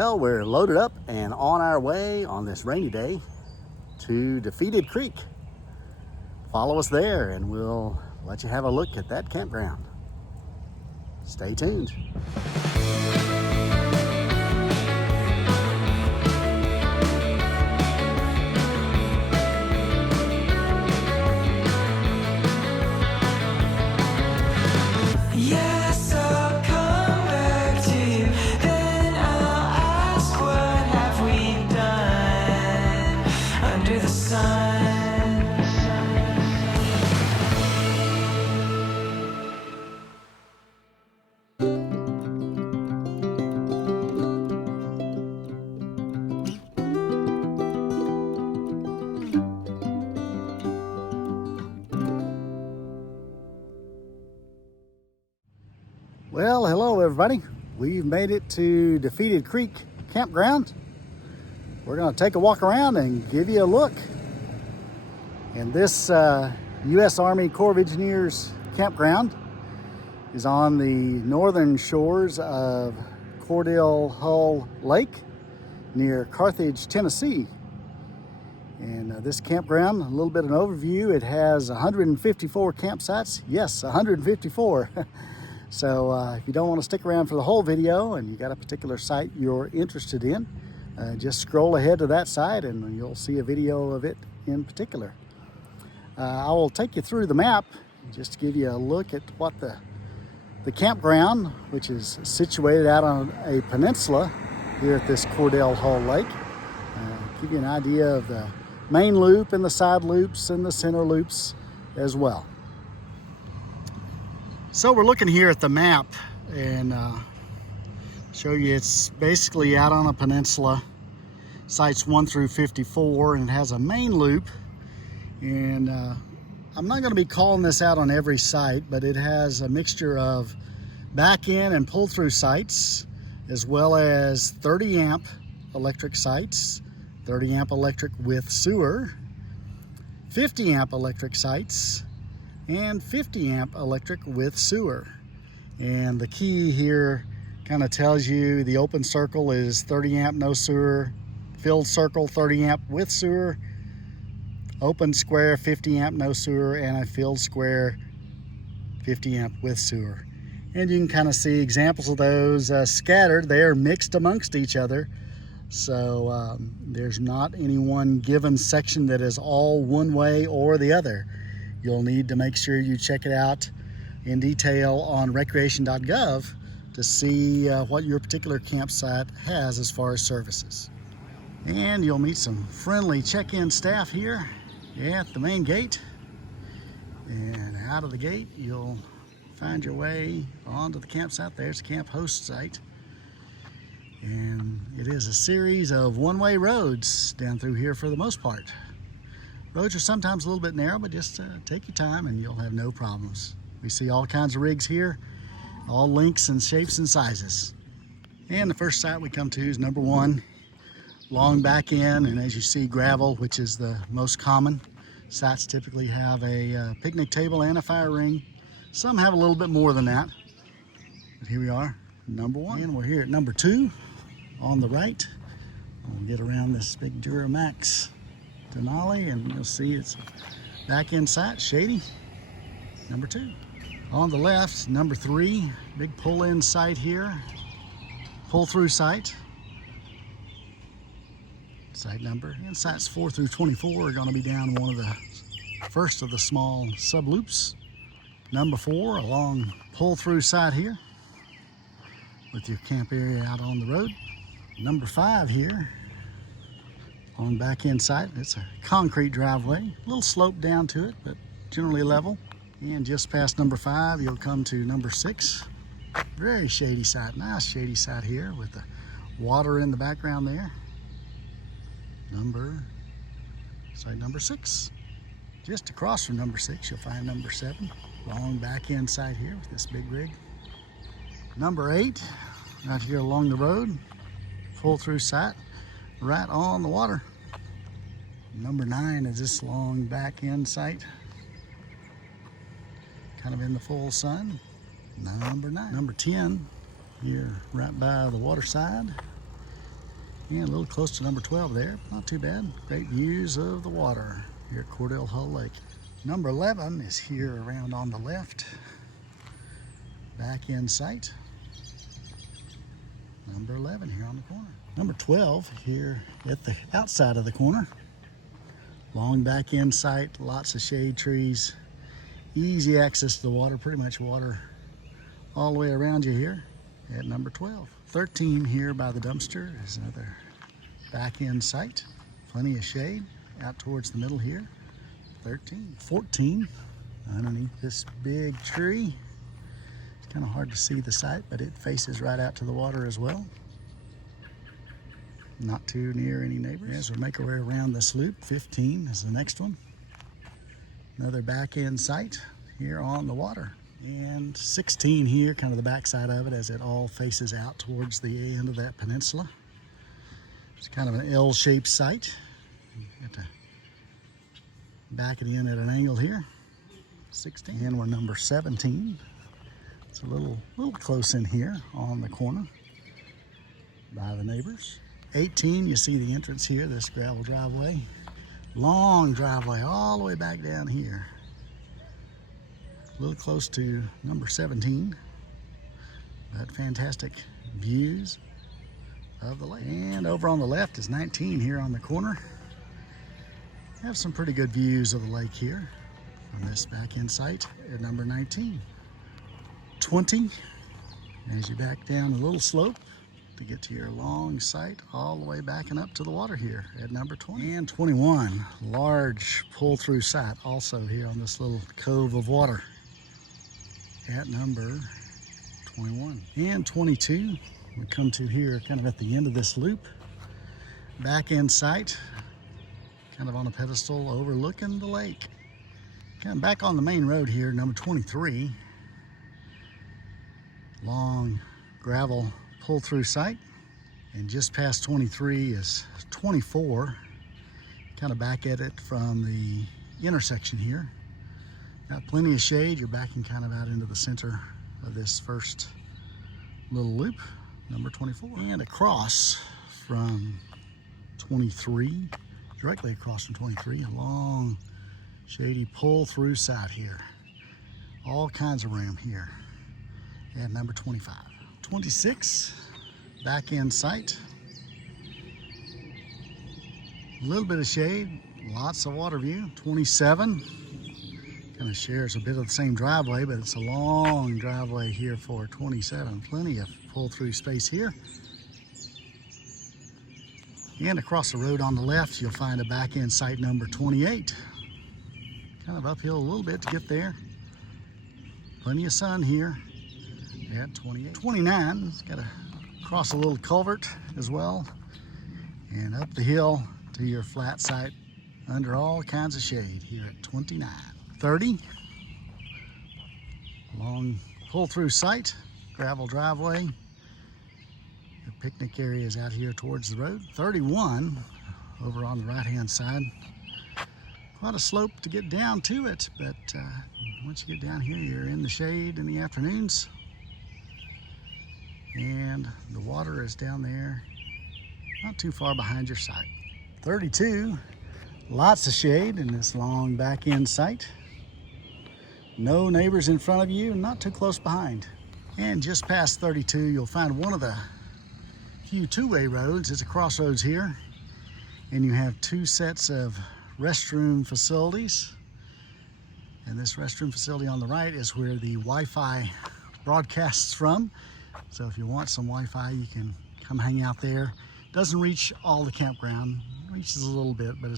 Well, we're loaded up and on our way on this rainy day to Defeated Creek. Follow us there and we'll let you have a look at that campground. Stay tuned. Yes, I'll come back to you. Then I'll ask, what have we done under the sun? Well, hello everybody. We've made it to Defeated Creek Campground. We're going to take a walk around and give you a look. And this U.S. Army Corps of Engineers campground is on the northern shores of Cordell Hull Lake near Carthage, Tennessee. And this campground, a little bit of an overview, it has 154 campsites. Yes, 154. So if you don't want to stick around for the whole video and you got a particular site you're interested in, just scroll ahead to that site and you'll see a video of it in particular. I will take you through the map just to give you a look at what the campground, which is situated out on a peninsula here at this Cordell Hull Lake. Give you an idea of the main loop and the side loops and the center loops as well. So we're looking here at the map and show you it's basically out on a peninsula, sites 1 through 54, and it has a main loop. And I'm not going to be calling this out on every site, but it has a mixture of back-in and pull-through sites, as well as 30 amp electric sites, 30 amp electric with sewer, 50 amp electric sites, and 50 amp electric with sewer. And the key here kind of tells you the open circle is 30 amp no sewer, filled circle 30 amp with sewer, open square 50 amp no sewer, and a filled square 50 amp with sewer. And you can kind of see examples of those scattered. They are mixed amongst each other, so there's not any one given section that is all one way or the other. You'll need to make sure you check it out in detail on recreation.gov to see what your particular campsite has as far as services. And you'll meet some friendly check-in staff here at the main gate. And out of the gate, you'll find your way onto the campsite. There's the camp host site. And it is a series of one-way roads down through here for the most part. Roads are sometimes a little bit narrow, but just take your time and you'll have no problems. We see all kinds of rigs here, all lengths and shapes and sizes. And the first site we come to is number 1, long back in, and as you see, gravel, which is the most common. Sites typically have a picnic table and a fire ring. Some have a little bit more than that. But here we are, number 1. And we're here at number 2 on the right. We'll get around this big Duramax Denali, and you'll see it's back in site, shady, number 2. On the left, number 3, big pull-in site here, pull-through site, site number. And sites 4 through 24 are going to be down one of the first of the small sub-loops. Number 4, a long pull-through site here with your camp area out on the road. Number 5 here, on back end site. It's a concrete driveway, a little slope down to it, but generally level. And just past number 5, you'll come to number 6. Very shady site, nice shady site here with the water in the background there. Site number 6. Just across from number 6, you'll find number 7. Long back end site here with this big rig. Number 8, right here along the road, pull through site, right on the water. Number 9 is this long back end site, kind of in the full sun. Number 9. Number 10, here right by the water side. And a little close to number 12 there. Not too bad. Great views of the water here at Cordell Hull Lake. Number 11 is here around on the left. Back in sight. Number 11 here on the corner. Number 12 here at the outside of the corner. Long back in sight, lots of shade trees. Easy access to the water, pretty much water all the way around you here at number 12. 13 here by the dumpster is another back in sight. Plenty of shade out towards the middle here. 13. 14 underneath this big tree. It's kind of hard to see the site, but it faces right out to the water as well. Not too near any neighbors. As we make our way around this loop, 15 is the next one. Another back end site here on the water. And 16 here, kind of the back side of it as it all faces out towards the end of that peninsula. It's kind of an L-shaped site. You have to back it in at an angle here. 16. And we're number 17. It's a little close in here on the corner by the neighbors. 18, you see the entrance here, this gravel driveway. Long driveway all the way back down here. A little close to number 17. But fantastic views of the lake. And over on the left is 19 here on the corner. Have some pretty good views of the lake here from this back in site at number 19. 20, as you back down a little slope to get to your long site all the way backing up to the water here at number 20. And 21, large pull-through site also here on this little cove of water at number 21. And 22, we come to here kind of at the end of this loop. Back in sight, kind of on a pedestal overlooking the lake. Kind of back on the main road here, number 23. Long gravel pull-through site. And just past 23 is 24. Kind of back at it from the intersection here. Got plenty of shade. You're backing kind of out into the center of this first little loop, number 24. And across from 23, directly across from 23, a long shady pull-through site here. All kinds of room here at number 25. 26, back in sight. A little bit of shade, lots of water view. 27, kind of shares a bit of the same driveway, but it's a long driveway here for 27. Plenty of pull-through space here. And across the road on the left, you'll find a back end site number 28. Kind of uphill a little bit to get there. Plenty of sun here at 28. 29, it's got to cross a little culvert as well. And up the hill to your flat site under all kinds of shade here at 29. 30, long pull-through site, gravel driveway. The picnic area is out here towards the road. 31, over on the right-hand side. Quite a slope to get down to it, but once you get down here, you're in the shade in the afternoons. And the water is down there, not too far behind your site. 32, lots of shade in this long back end site. No neighbors in front of you, not too close behind. And just past 32, you'll find one of the few two-way roads. It's a crossroads here. And you have two sets of restroom facilities. And this restroom facility on the right is where the Wi-Fi broadcasts from. So if you want some Wi-Fi, you can come hang out there. Doesn't reach all the campground, reaches a little bit, but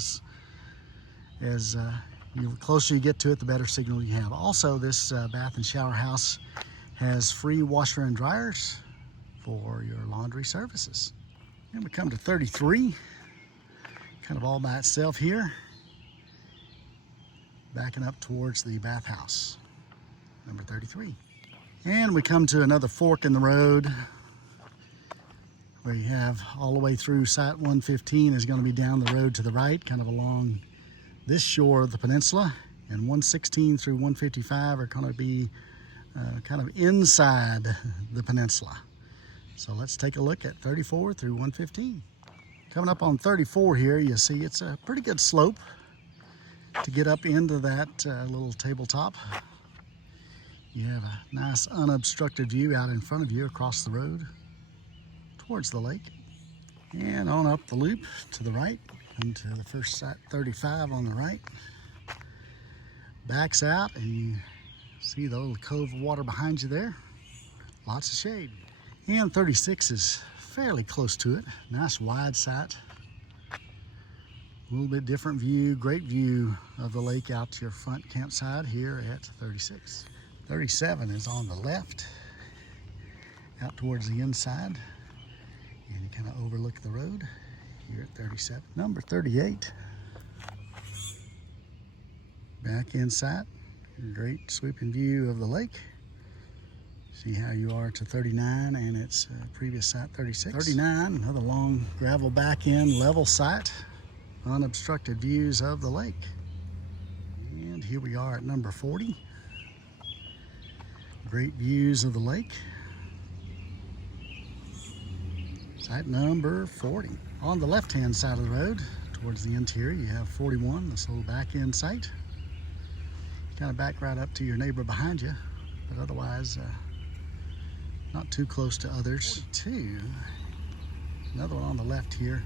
the closer you get to it, the better signal you have. Also, this bath and shower house has free washer and dryers for your laundry services. And we come to 33, kind of all by itself here, backing up towards the bathhouse, number 33. And we come to another fork in the road where you have all the way through site 115 is going to be down the road to the right, kind of along this shore of the peninsula, and 116 through 155 are going to be kind of inside the peninsula. So let's take a look at 34 through 115. Coming up on 34 here, you see it's a pretty good slope to get up into that little tabletop. You have a nice unobstructed view out in front of you across the road towards the lake. And on up the loop to the right, come to the first site, 35 on the right. Backs out and you see the little cove of water behind you there. Lots of shade. And 36 is fairly close to it. Nice wide site. A little bit different view, great view of the lake out to your front campsite here at 36. 37 is on the left, out towards the inside, and you kind of overlook the road here at 37. Number 38, back inside, great sweeping view of the lake. See how you are to 39 and its previous site 36. 39, another long gravel back end level site, unobstructed views of the lake. And here we are at number 40. Great views of the lake. Site number 40. On the left-hand side of the road, towards the interior, you have 41, this little back-end site. You kind of back right up to your neighbor behind you, but otherwise not too close to others. 42, another one on the left here.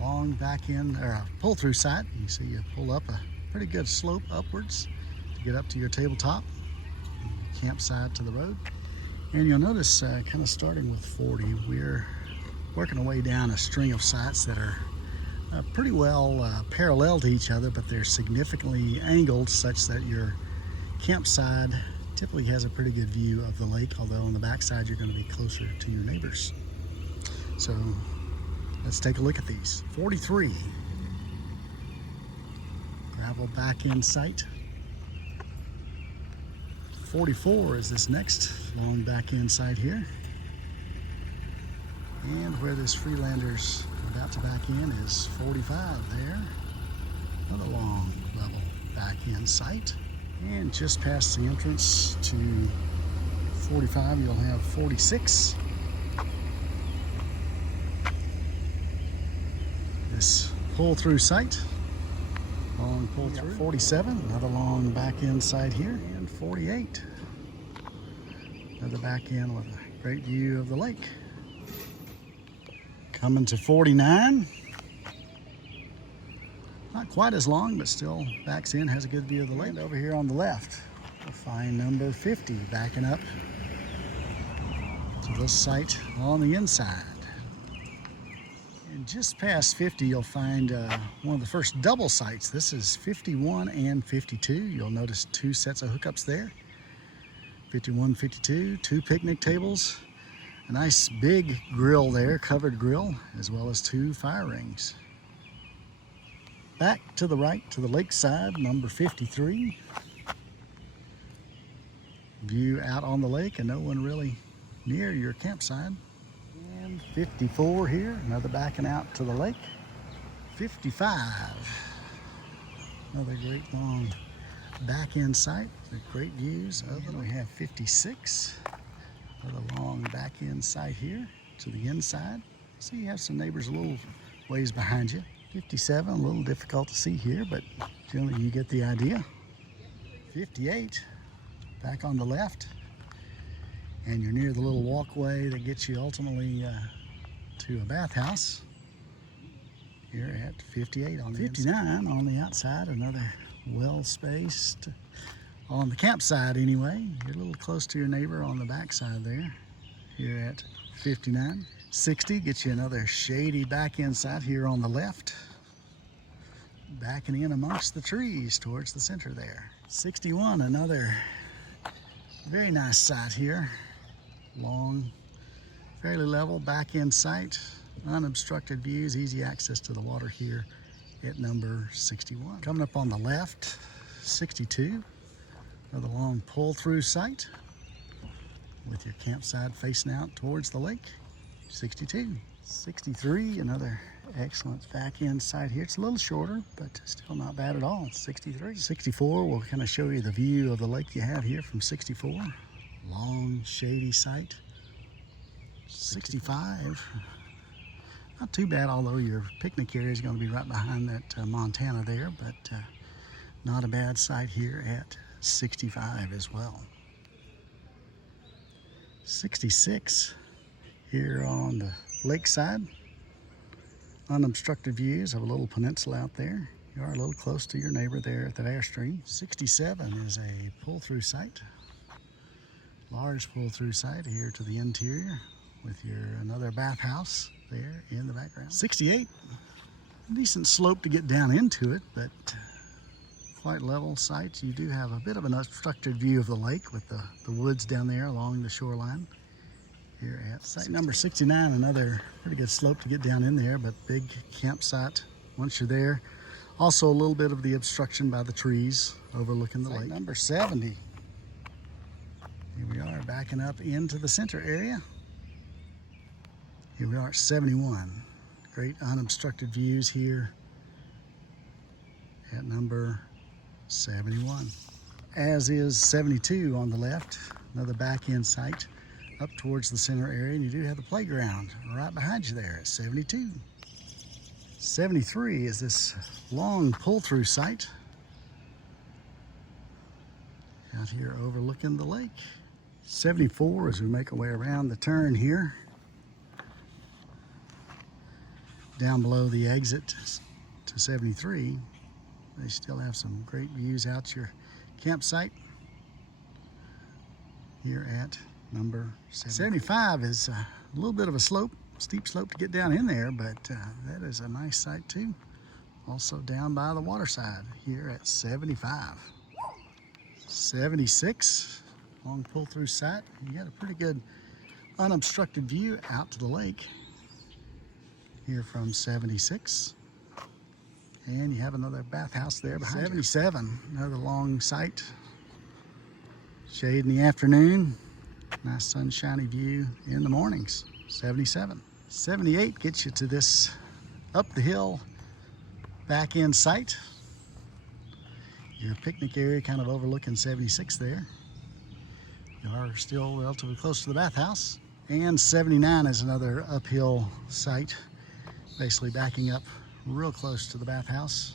Long back-end, or a pull-through site. You see you pull up a pretty good slope upwards to get up to your tabletop. Campsite to the road. And you'll notice kind of starting with 40, we're working our way down a string of sites that are pretty well parallel to each other, but they're significantly angled such that your campsite typically has a pretty good view of the lake, although on the backside you're going to be closer to your neighbors. So let's take a look at these. 43, gravel back end site. 44 is this next long back end site here. And where this Freelander's about to back in is 45 there. Another long level back end site. And just past the entrance to 45, you'll have 46. This pull-through site. Long pull through. 47, another long back end site here. And 48. Another back end with a great view of the lake. Coming to 49. Not quite as long, but still backs in, has a good view of the lake. And over here on the left, we'll find number 50 backing up to this site on the inside. And just past 50, you'll find one of the first double sites. This is 51 and 52. You'll notice two sets of hookups there. 51, 52, two picnic tables, a nice big grill there, covered grill, as well as two fire rings. Back to the right to the lakeside, number 53. View out on the lake and no one really near your campsite. And 54 here, another backing out to the lake. 55, another great long back end site with great views of it. We have 56, another long back end site here to the inside. So you have some neighbors a little ways behind you. 57, a little difficult to see here, but generally you get the idea. 58, back on the left, and you're near the little walkway that gets you ultimately to a bathhouse here at 58 on the 59 inside. On the outside, another well-spaced on the campsite anyway. You're a little close to your neighbor on the backside there here at 59. 60 gets you another shady back end site here on the left, backing in amongst the trees towards the center there. 61, another very nice site here. Long, fairly level back end site, unobstructed views, easy access to the water here at number 61. Coming up on the left, 62, another long pull-through site with your campsite facing out towards the lake. 62. 63, another excellent back end site here. It's a little shorter, but still not bad at all. 63. 64, we'll kind of show you the view of the lake you have here from 64. Long, shady site. 65, Not too bad, although your picnic area is going to be right behind that Montana there, but not a bad site here at 65 as well. 66 here on the lakeside. Unobstructed views of a little peninsula out there. You are a little close to your neighbor there at that Airstream. 67 is a pull-through site. Large pull-through site here to the interior with another bathhouse there in the background. 68, decent slope to get down into it, but quite level site. You do have a bit of an obstructed view of the lake with the woods down there along the shoreline. Here at site number 69, another pretty good slope to get down in there, but big campsite once you're there. Also a little bit of the obstruction by the trees overlooking the lake. Number 70. Here we are backing up into the center area. Here we are at 71. Great unobstructed views here at number 71. As is 72 on the left, another back end site up towards the center area, and you do have the playground right behind you there at 72. 73 is this long pull-through site out here overlooking the lake. 74 as we make our way around the turn here, down below the exit to 73. They still have some great views out your campsite here at number 75 is a little bit of a slope, steep slope to get down in there, but that is a nice site too. Also down by the waterside here at 75. 76, long pull-through site. You got a pretty good unobstructed view out to the lake here from 76. And you have another bathhouse there behind 77, another long site. Shade in the afternoon. Nice sunshiny view in the mornings. 77. 78 gets you to this up the hill back end site. Your picnic area kind of overlooking 76 there. You are still relatively close to the bathhouse. And 79 is another uphill site, basically backing up real close to the bathhouse.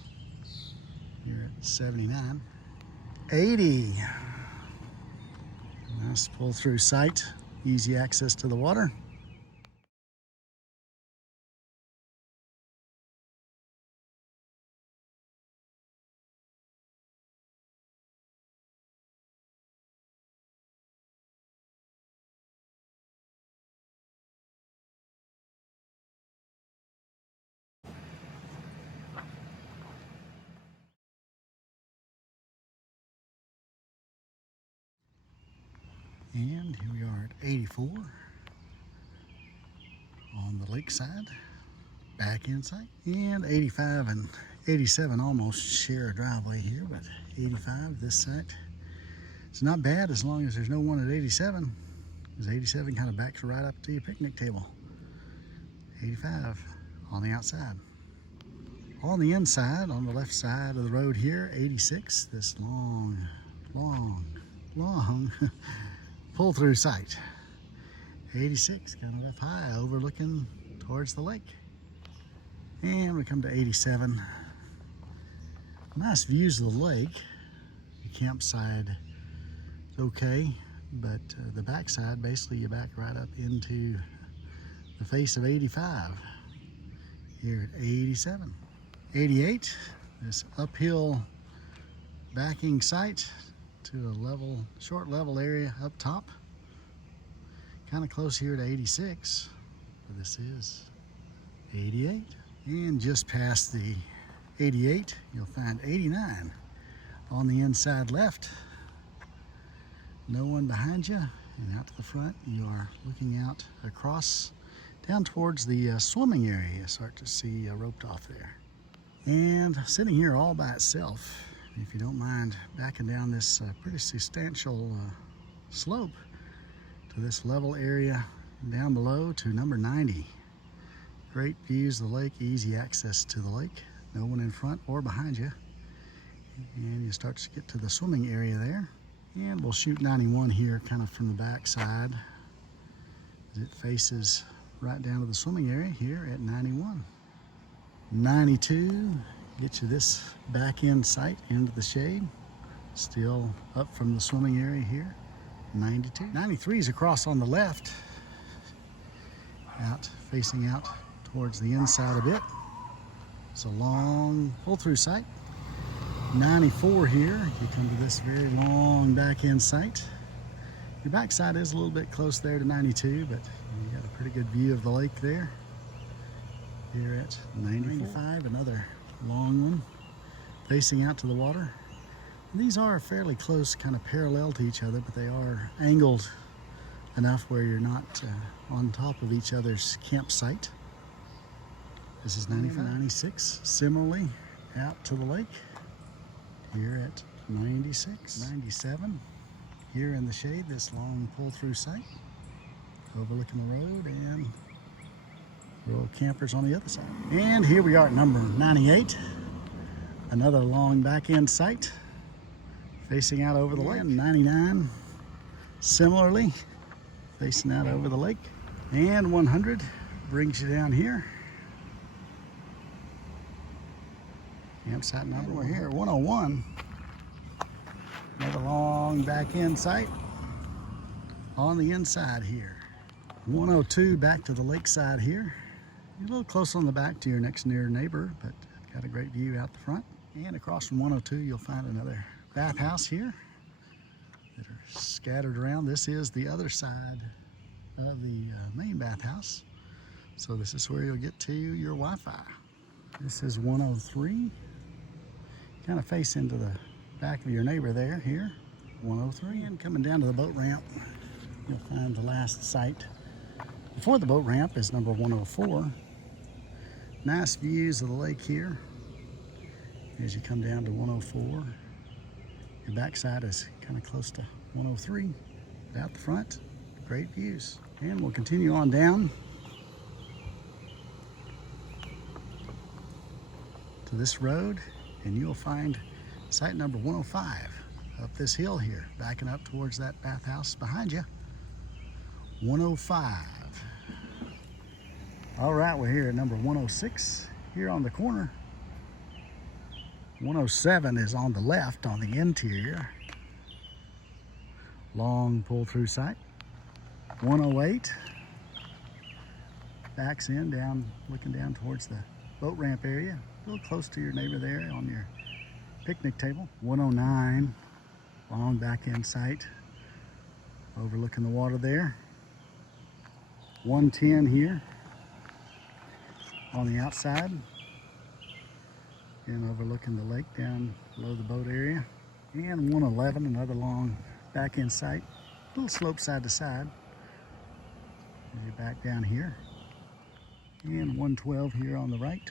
You're at 79. 80. Nice pull-through site, easy access to the water. And here we are at 84 on the lakeside, back in sight. And 85 and 87 almost share a driveway here, but 85, this site, it's not bad as long as there's no one at 87, because 87 kind of backs right up to your picnic table. 85 on the outside. On the inside, on the left side of the road here, 86, this long pull-through site. 86, kind of up high, overlooking towards the lake. And we come to 87. Nice views of the lake. The campsite is okay, but the backside, basically you back right up into the face of 85. Here at 87. 88, this uphill backing site to a short level area up top. Kind of close here to 86, but this is 88. And just past the 88, you'll find 89 on the inside left. No one behind you, and out to the front, you are looking out across down towards the swimming area. You start to see roped off there. And sitting here all by itself, if you don't mind backing down this pretty substantial slope to this level area down below to number 90. Great views of the lake, easy access to the lake. No one in front or behind you. And you start to get to the swimming area there. And we'll shoot 91 here kind of from the back side as it faces right down to the swimming area here at 91. 92, get you this back end site into the shade. Still up from the swimming area here. 92. 93 is across on the left, out facing out towards the inside a bit. It's a long pull-through site. 94 here, you come to this very long back end site. Your backside is a little bit close there to 92, but you got a pretty good view of the lake there. Here at 95, another long one facing out to the water. These are fairly close, kind of parallel to each other, but they are angled enough where you're not on top of each other's campsite. This is 95. 96, similarly out to the lake. Here at 96. 97, here in the shade, this long pull-through site, overlooking the road, and row of campers on the other side. And here we are at number 98, another long back end site facing out over the lake. 99, similarly facing out over the lake. And 100 brings you down here. Campsite number, we're here at 101. Another long back end site on the inside here. 102 back to the lakeside here. You're a little close on the back to your next near neighbor, but got a great view out the front. And across from 102, you'll find another bathhouse here that are scattered around. This is the other side of the main bathhouse. So this is where you'll get to your Wi-Fi. This is 103. Kind of face into the back of your neighbor there, here. 103. And coming down to the boat ramp, you'll find the last site before the boat ramp is number 104. Nice views of the lake here as you come down to 104. Your backside is kind of close to 103. But out the front, great views. And we'll continue on down to this road, and you'll find site number 105 up this hill here, backing up towards that bathhouse behind you. 105. All right, we're here at number 106 here on the corner. 107 is on the left on the interior. Long pull-through site. 108 backs in down, looking down towards the boat ramp area. A little close to your neighbor there on your picnic table. 109, long back end site, overlooking the water there. 110 here on the outside and overlooking the lake down below the boat area. And 111, another long back end site, a little slope side to side as you're back down here. And 112 here on the right.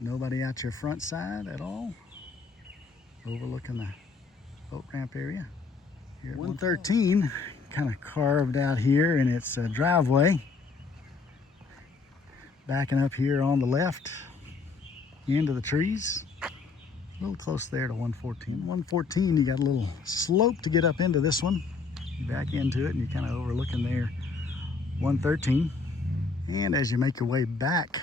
Nobody out your front side at all, overlooking the boat ramp area. Here at 113, kind of carved out here in its driveway. Backing up here on the left into the trees. A little close there to 114. 114, you got a little slope to get up into this one. You back into it and you're kind of overlooking there 113. And as you make your way back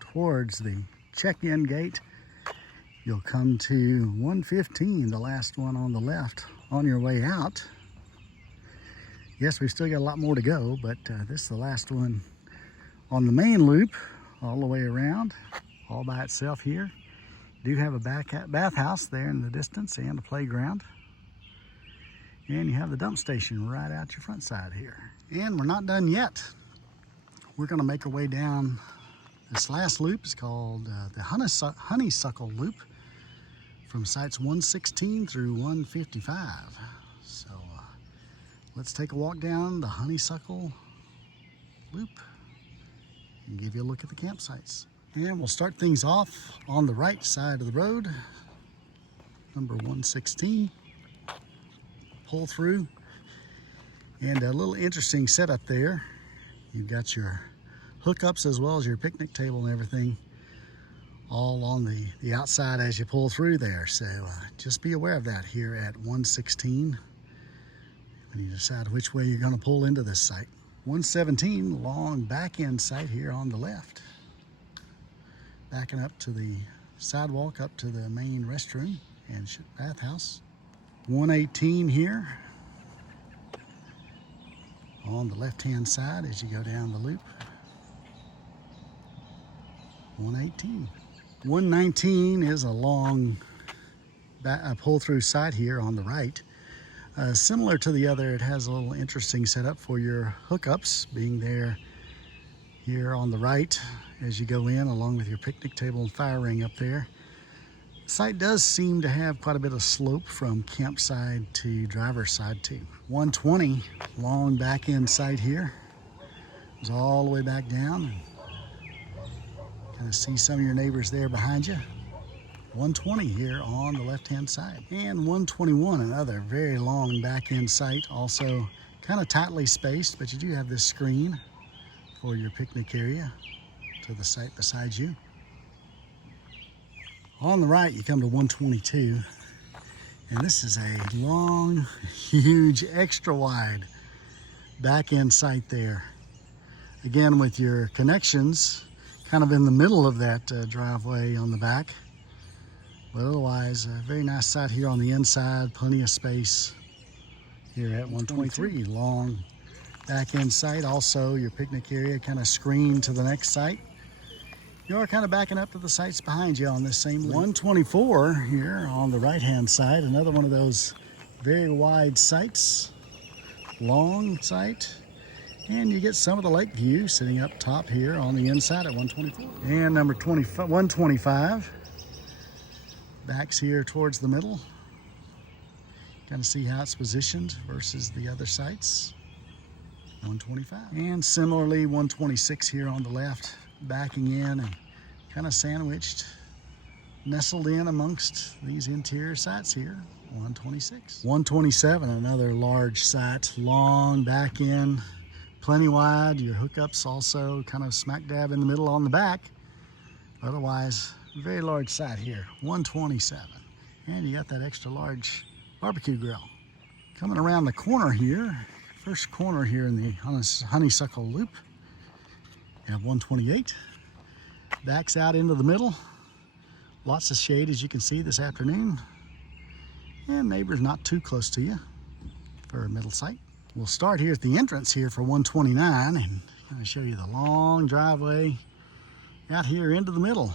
towards the check-in gate, you'll come to 115, the last one on the left on your way out. Yes, we've still got a lot more to go, but this is the last one on the main loop, all the way around, all by itself here. You do have a bathhouse there in the distance and a playground. And you have the dump station right out your front side here. And we're not done yet. We're gonna make our way down. This last loop is called the Honeysuckle Loop from sites 116 through 155. So let's take a walk down the Honeysuckle Loop and give you a look at the campsites. And we'll start things off on the right side of the road, number 116. Pull through, and a little interesting setup there. You've got your hookups as well as your picnic table and everything all on the outside as you pull through there. So just be aware of that here at 116. when you decide which way you're going to pull into this site. 117, long back end site here on the left. Backing up to the sidewalk up to the main restroom and bathhouse. 118 here on the left hand side as you go down the loop. 118. 119 is a long pull through site here on the right. Similar to the other, it has a little interesting setup for your hookups being there here on the right as you go in, along with your picnic table and fire ring up there. The site does seem to have quite a bit of slope from campside to driver's side too. 120, long back end site here. Goes all the way back down. Kind of see some of your neighbors there behind you. 120 here on the left hand side. And 121, another very long back end site, also kind of tightly spaced, but you do have this screen for your picnic area to the site beside you. On the right, you come to 122, and this is a long, huge, extra wide back end site there. Again, with your connections kind of in the middle of that driveway on the back. But otherwise, a very nice site here on the inside, plenty of space here at 123. Long back end site, also your picnic area kind of screened to the next site. You're kind of backing up to the sites behind you on this same loop. 124 here on the right hand side, another one of those very wide sites, long site. And you get some of the lake view sitting up top here on the inside at 124. And number 125. Backs here towards the middle. Kind of see how it's positioned versus the other sites. 125. And similarly, 126 here on the left, backing in and kind of sandwiched, nestled in amongst these interior sites here. 126. 127, another large site, long back in, plenty wide. Your hookups also kind of smack dab in the middle on the back. Otherwise, very large site here, 127. And you got that extra large barbecue grill. Coming around the corner here, first corner here in the honeysuckle loop, you have 128. Backs out into the middle. Lots of shade as you can see this afternoon. And neighbors not too close to you for a middle site. We'll start here at the entrance here for 129 and kind of show you the long driveway out here into the middle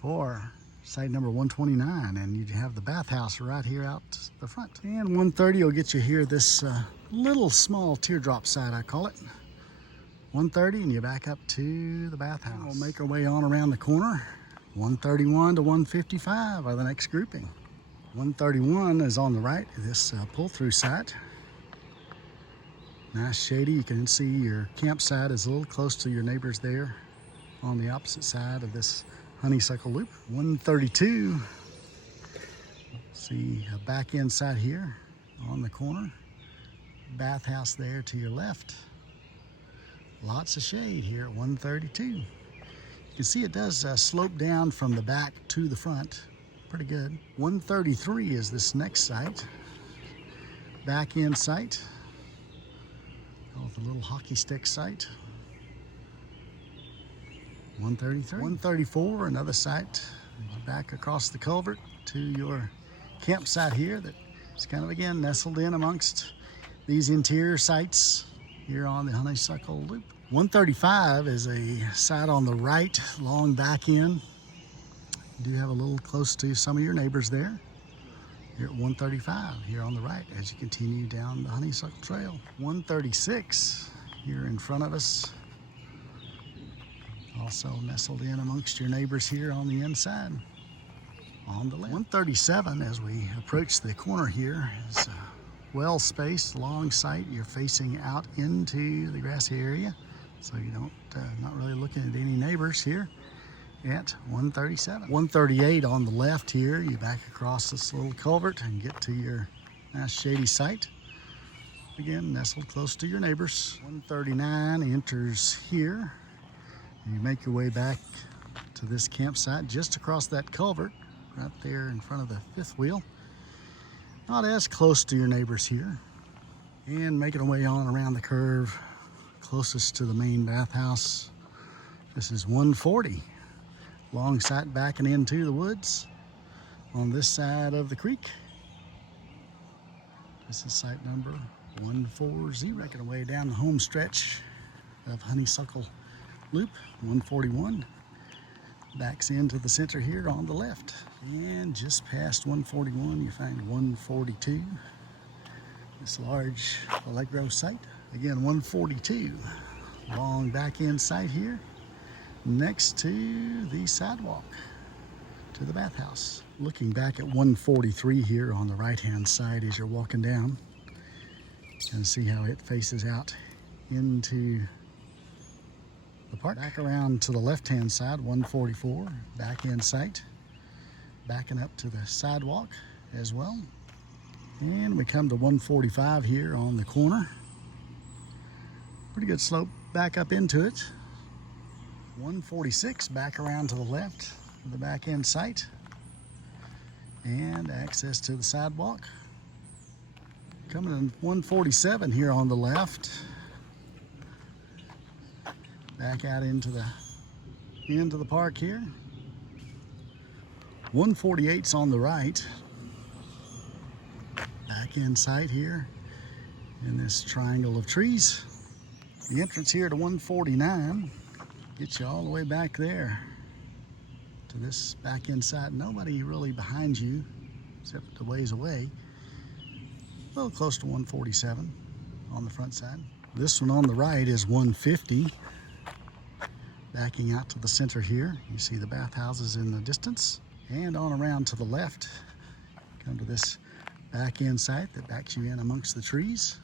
for site number 129, and you have the bathhouse right here out the front. And 130 will get you here this little small teardrop site, I call it. 130 and you back up to the bathhouse. We'll make our way on around the corner. 131 to 155 are the next grouping. 131 is on the right of this pull-through site. Nice shady. You can see your campsite is a little close to your neighbors there on the opposite side of this honeysuckle loop. 132, see a back end site here on the corner. Bathhouse there to your left. Lots of shade here at 132. You can see it does slope down from the back to the front. Pretty good. 133 is this next site. Back end site. Called the little hockey stick site. 133. 134, another site back across the culvert to your campsite here that's kind of again nestled in amongst these interior sites here on the honeysuckle loop. 135 is a site on the right, long back end. You do have a little close to some of your neighbors there. Here at 135 here on the right as you continue down the honeysuckle trail. 136 here in front of us. Also nestled in amongst your neighbors here on the inside, on the left. 137, as we approach the corner here, is well spaced, long site. You're facing out into the grassy area, so you don't, not really looking at any neighbors here at 137. 138 on the left here, you back across this little culvert and get to your nice shady site. Again, nestled close to your neighbors. 139 enters here. You make your way back to this campsite just across that culvert right there in front of the fifth wheel. Not as close to your neighbors here. And making our way on around the curve, closest to the main bathhouse. This is 140. Long site backing into the woods on this side of the creek. This is site number 140. Making our way down the home stretch of Honeysuckle Loop, 141. Backs into the center here on the left. And just past 141, you find 142. This large Allegro site. Again, 142. Long back end site here next to the sidewalk to the bathhouse. Looking back at 143 here on the right hand side as you're walking down, and see how it faces out into the park. Back around to the left hand side, 144, back end site, backing up to the sidewalk as well. And we come to 145 here on the corner. Pretty good slope back up into it. 146 back around to the left of the back end site, and access to the sidewalk. Coming in 147 here on the left, back out into the park here. 148's on the right, back end site here in this triangle of trees. The entrance here to 149 gets you all the way back there to this back end side. Nobody really behind you except a ways away. A little close to 147 on the front side. This one on the right is 150. Backing out to the center here, you see the bathhouses in the distance. And on around to the left, come to this back end site that backs you in amongst the trees.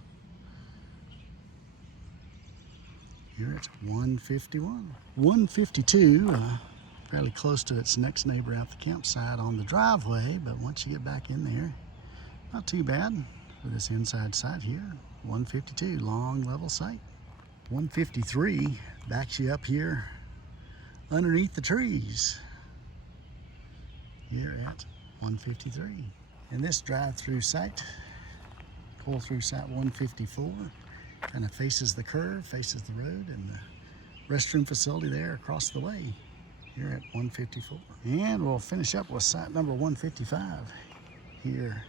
Here it's 151. 152, fairly close to its next neighbor out the campsite on the driveway, but once you get back in there, not too bad for this inside site here. 152, long level site. 153 backs you up here underneath the trees here at 153. And this drive-through site, pull-through site 154, kind of faces the curve, faces the road, and the restroom facility there across the way here at 154. And we'll finish up with site number 155 here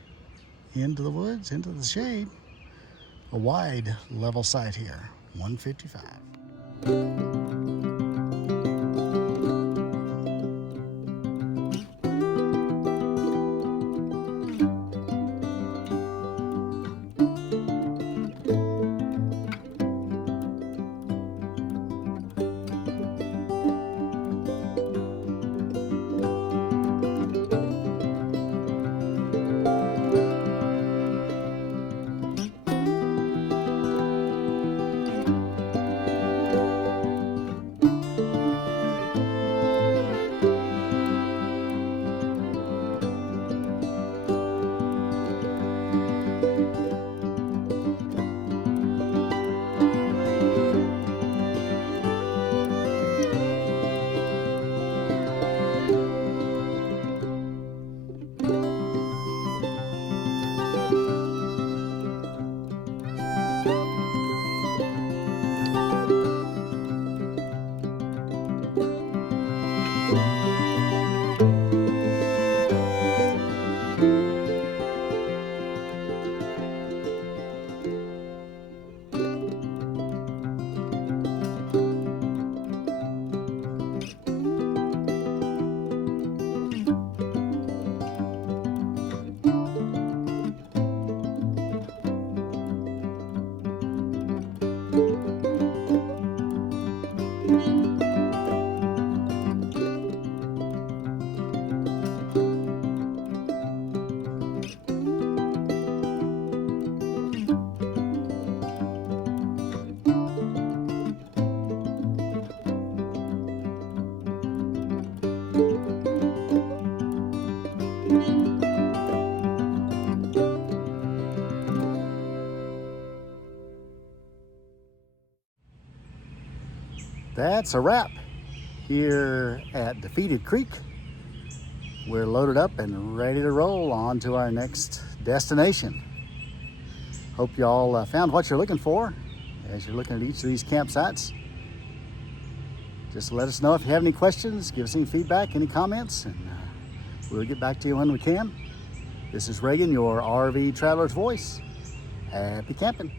into the woods, into the shade. A wide level site here, 155. That's a wrap here at Defeated Creek. We're loaded up and ready to roll on to our next destination. Hope y'all found what you're looking for as you're looking at each of these campsites. Just let us know if you have any questions, give us any feedback, any comments, and we'll get back to you when we can. This is Reagan, your RV Traveler's Voice. Happy camping.